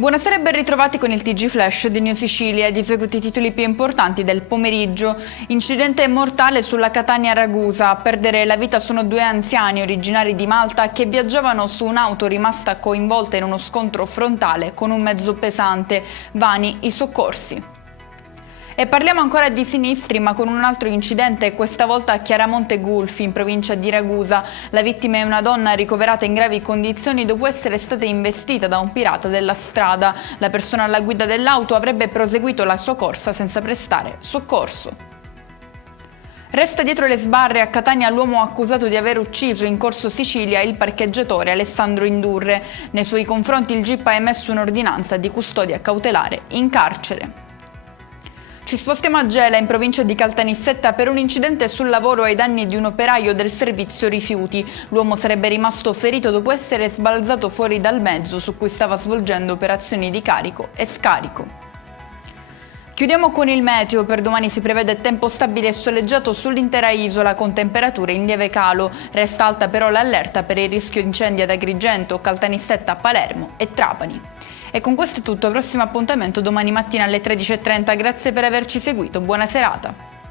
Buonasera e ben ritrovati con il TG Flash di New Sicilia ed eseguiti i titoli più importanti del pomeriggio. Incidente mortale sulla Catania-Ragusa. A perdere la vita sono due anziani originari di Malta che viaggiavano su un'auto rimasta coinvolta in uno scontro frontale con un mezzo pesante. Vani i soccorsi. E parliamo ancora di sinistri, ma con un altro incidente, questa volta a Chiaramonte Gulfi, in provincia di Ragusa. La vittima è una donna ricoverata in gravi condizioni dopo essere stata investita da un pirata della strada. La persona alla guida dell'auto avrebbe proseguito la sua corsa senza prestare soccorso. Resta dietro le sbarre a Catania l'uomo accusato di aver ucciso in Corso Sicilia il parcheggiatore Alessandro Indurre. Nei suoi confronti il GIP ha emesso un'ordinanza di custodia cautelare in carcere. Ci spostiamo a Gela, in provincia di Caltanissetta, per un incidente sul lavoro ai danni di un operaio del servizio rifiuti. L'uomo sarebbe rimasto ferito dopo essere sbalzato fuori dal mezzo su cui stava svolgendo operazioni di carico e scarico. Chiudiamo con il meteo. Per domani si prevede tempo stabile e soleggiato sull'intera isola con temperature in lieve calo. Resta alta però l'allerta per il rischio incendi ad Agrigento, Caltanissetta, Palermo e Trapani. E con questo è tutto, prossimo appuntamento domani mattina alle 13:30. Grazie per averci seguito, buona serata.